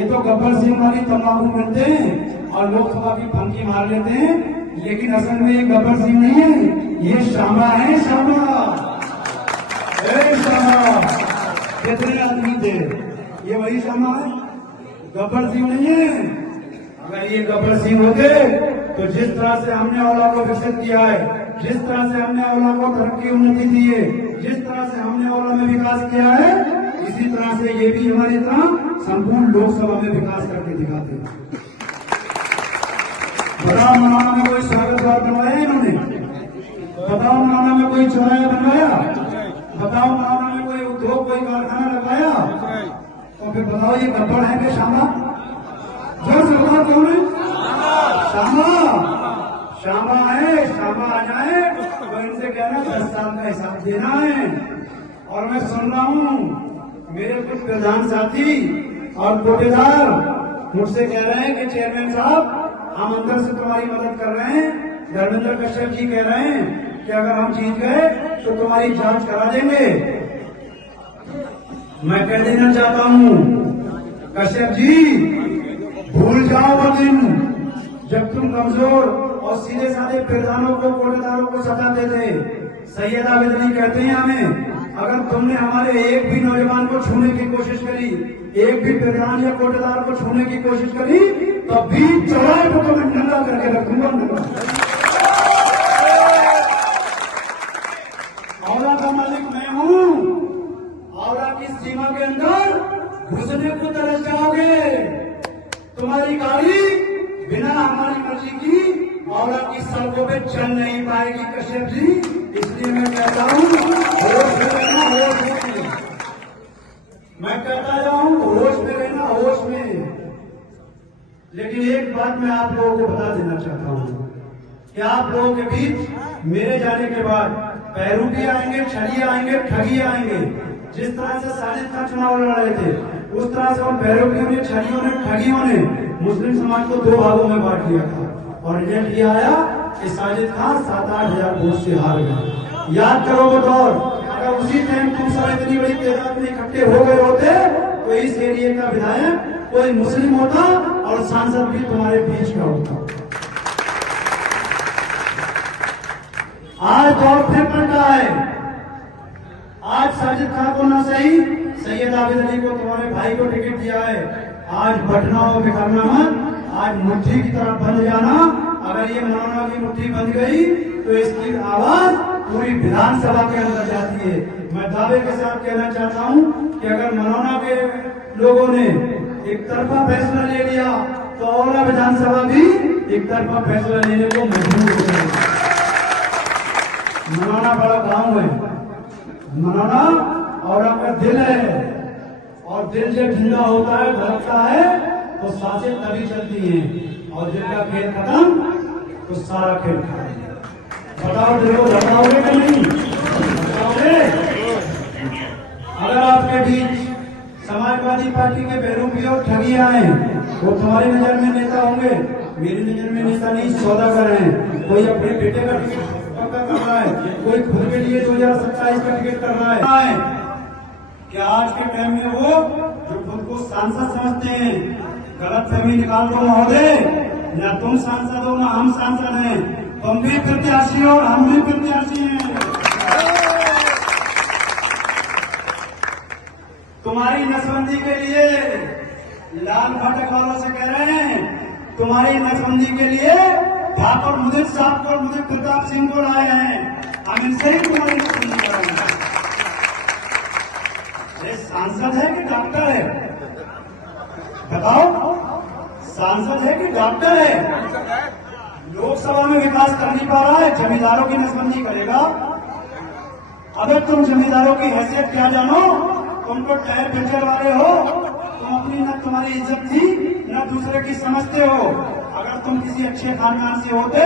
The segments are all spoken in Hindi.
ये तो गब्बर सिंह वाली तंबाकू मिलते हैं और लोकसभा की फंकी मार लेते हैं, लेकिन असल में ये गब्बर सिंह नहीं है, ये श्यामा है। श्यामा कितने आदमी थे, ये वही श्यामा है, गब्बर सिंह नहीं है। अगर ये गब्बर सिंह होते तो जिस तरह से हमने औला को विकसित किया है, जिस तरह से हमने औला को तरक्की उन्नति दी है, जिस तरह से हमने औला में विकास किया है, इसी तरह से ये भी हमारी तरह संपूर्ण लोकसभा में विकास करके दिखाते हैं। बताओ मनाना में कोई स्वागत द्वार बनवाया इन्होंने? बताओ मनाना में कोई चौराहा बनवाया? बताओ मनाना में कोई उद्योग, कोई कारखाना लगाया? तो फिर बताओ ये गब्बर है कि श्यामा? जो सरकार कौन है? श्यामा है। श्यामा आ जाए तो इनसे कहना 10 साल का हिसाब देना है। और मैं सुन रहा हूँ मेरे कुछ प्रधान साथी और कोटेदार मुझसे कह रहे हैं कि चेयरमैन साहब हम अंदर से तुम्हारी मदद कर रहे हैं। धर्मेंद्र कश्यप जी कह रहे हैं कि अगर हम जीत गए तो तुम्हारी जांच करा देंगे। मैं कह देना चाहता हूँ कश्यप जी, भूल जाओ वो दिन जब तुम कमजोर और सीधे साधे प्रधानों को, कोटेदारों को सताते थे। सैयद आबिद कहते हैं हमें, अगर तुमने हमारे एक भी नौजवान को छूने की कोशिश करी, एक भी प्रधान या कोटेदार को छूने की कोशिश करी, तो बीच चौराहे को तो मैं नंगा करके रखूंगा। औला का मालिक मैं हूँ। औला की सीमा के अंदर घुसने को तरस जाओगे। तुम्हारी गाड़ी बिना हमारी मर्जी की औला की सड़कों पे चल नहीं पाएगी कश्यप जी। इसलिए मैं कहता हूँ होश में रहना, होश में। मैं कहता जाऊँ होश में रहना, होश में। लेकिन एक बात मैं आप लोगों को बता देना चाहता हूँ कि आप लोगों के बीच मेरे जाने के बाद पैरू भी आएंगे, छड़ी आएंगे, ठगी आएंगे। जिस तरह से साजिद खान चुनाव लड़ रहे थे, उस तरह से उन पैरों ने, छड़ियों ने, ठगियों ने मुस्लिम समाज को 2 भागों में बांट दिया था। और रिजल्ट ये आया कि साजिद खान 7-8 हजार वोट से हार गए। याद करो वो दौर, अगर उसी टाइम तुम सब इतनी बड़ी तादाद में इकट्ठे हो गए होते तो इस एरिया का विधायक कोई मुस्लिम होता और सांसद भी तुम्हारे बीच का होता। आज दौर फिर पलटा है। आज साजिद खान को ना सही, सैयद आबिद अली को, तुम्हारे भाई को टिकट दिया है। आज बटना और बिखरना मत, आज मुट्ठी की तरफ बंद जाना। अगर ये मनोरमा की मुट्ठी बंद गई तो इसकी आवाज पूरी विधानसभा के अंदर जाती है। मैं दावे के साथ कहना चाहता हूं कि अगर मनोरमा के लोगों ने एक तरफा फैसला ले लिया तो औला विधानसभा भी एक तरफा फैसला लेने को मजबूर हो जाएगी। मनोरमा बड़ा गांव है, मनोरमा औला का दिल है, और दिल जब ठंडा होता है, धड़कता है, तो सांसें तभी चलती हैं। और दिल का खेल खत्म तो सारा खेल खत्म। बताओ दिल को धड़काओगे कि नहीं? धड़काओगे? अगर आपके बीच समाजवादी पार्टी के बेरूपी और ठगी आए, वो तुम्हारी नजर में नेता होंगे, मेरी नजर में नेता नहीं, सौदागर हैं। कोई अपने बेटे का टिकट पक्का कर रहा है, कोई खुद के लिए 2027 का टिकट कर रहा है। क्या आज के टाइम में वो जो खुद को सांसद समझते हैं, गलत फहमी निकाल दो महोदय, न तुम सांसद हो न हम सांसद हैं। तुम भी प्रत्याशी हो और हम भी प्रत्याशी हैं। तुम्हारी नसबंदी के लिए लाल फाटक वालों से कह रहे हैं, तुम्हारी नसबंदी के लिए ठाकुर मुदित साहब को, मुदित प्रताप सिंह को लाए हैं। हम इनसे ही तुम्हारी नसबंदी कर रहे हैं। सांसद है कि डॉक्टर है? बताओ, सांसद है कि डॉक्टर है? लोकसभा में विकास कर नहीं पा रहा है, जमींदारों की नसबंदी करेगा। अगर तुम जमींदारों की हैसियत क्या जानो, तुम तो टायर पंचर वाले हो, तुम अपनी न तुम्हारी इज्जत थी न दूसरे की समझते हो। अगर तुम किसी अच्छे खानदान से होते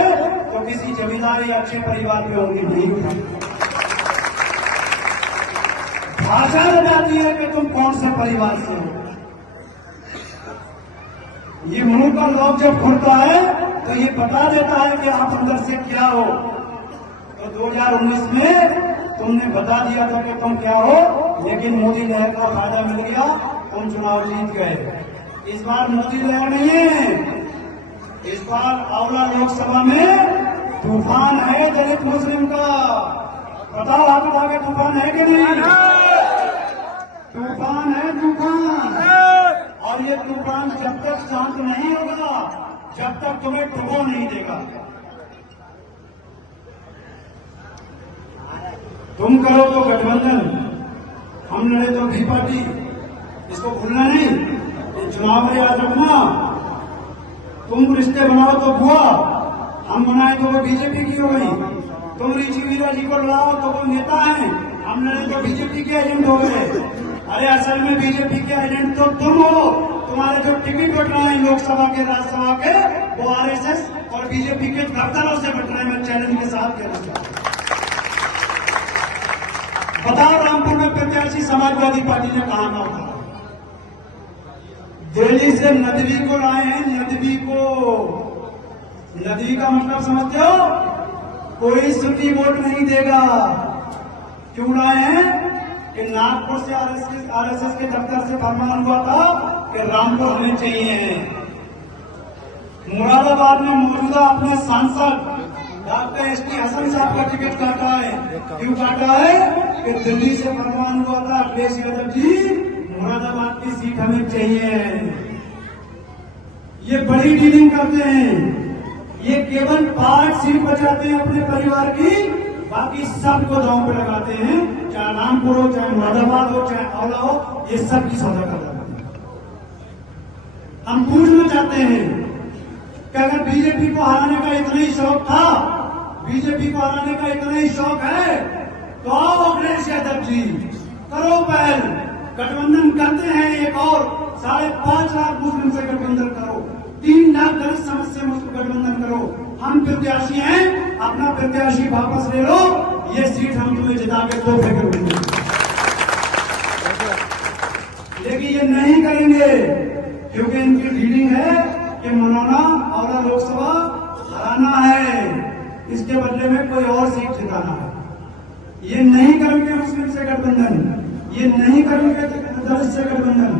तो किसी जमींदार या अच्छे परिवार में होंगे नहीं। भाषा बताती है कि तुम कौन से परिवार से हो। ये मुंह का लॉक जब खुलता है तो ये बता देता है कि आप अंदर से क्या हो। तो 2019 में तुमने बता दिया था कि तुम क्या हो, लेकिन मोदी लहर का फायदा मिल गया, तुम चुनाव जीत गए। इस बार मोदी लहर नहीं है, इस बार आंवला लोकसभा में तूफान है दलित मुस्लिम का। बताओ हाथ उठा के, तूफान है कि नहीं? तूफान है, तूफान। और ये तूफान जब तक शांत नहीं होगा, जब तक तुम्हें डुबो नहीं देगा। तुम करो तो गठबंधन, हम लड़े तो भी पार्टी, इसको भूलना नहीं। ये चुनाव में याद रखना। तुम रिश्ते बनाओ तो बुआ, हम बनाए तो वो बीजेपी की हो गई। तुम ऋषि वीरा जी को लड़ाओ तो वो नेता है, हम लड़े तो बीजेपी के एजेंट हो गए। अरे असल में बीजेपी के एजेंट तो तुम हो। तुम्हारे जो टिकट बट रहे हैं लोकसभा के, राज्यसभा के, वो आरएसएस और बीजेपी के दफ्तरों से बट रहे हैं। मैं चैलेंज के साथ कहना चाहता हूं। बताओ रामपुर में प्रत्याशी समाजवादी पार्टी ने कहा था? दिल्ली से नदवी को लाए हैं, नदवी को। नदवी का मतलब समझते हो? कोई सुटी वोट नहीं देगा। क्यों लाए हैं? कि नागपुर से आरएसएस के दफ्तर से फरमान हुआ था कि रामपुर होने चाहिए। मुरादाबाद में मौजूदा अपने सांसद डॉक्टर एसटी हसन साहब का टिकट काटा है। क्यों काटा है? कि दिल्ली से फरमान हुआ था, अखिलेश यादव जी मुरादाबाद की सीट हमें चाहिए। ये बड़ी डीलिंग करते हैं। ये केवल 5 सीट बचाते हैं अपने परिवार की, बाकी सबको दांव पे लगाते हैं। चाहे रामपुर हो, चाहे मुरादाबाद हो, चाहे आंवला हो, ये सब की सौदा कर रहे हैं। हम पूछना चाहते हैं कि अगर बीजेपी को हराने का इतना ही शौक था, बीजेपी को हराने का इतना ही शौक है, तो आओ अखिलेश यादव जी, करो पहल, गठबंधन करते हैं। एक और 5.5 लाख मुस्लिम से गठबंधन करो, 3 लाख दलित समाज से गठबंधन करो। हम प्रत्याशी हैं, अपना प्रत्याशी वापस ले लो, ये सीट हम तुम्हें जिता के तोहफे कर देंगे। लेकिन ये नहीं करेंगे क्योंकि इनकी रीडिंग है कि मनोना आंवला लोकसभा हराना है, इसके बदले में कोई और सीट जिताना है। ये नहीं करेंगे मुस्लिम से गठबंधन, ये नहीं करेंगे दलित से गठबंधन।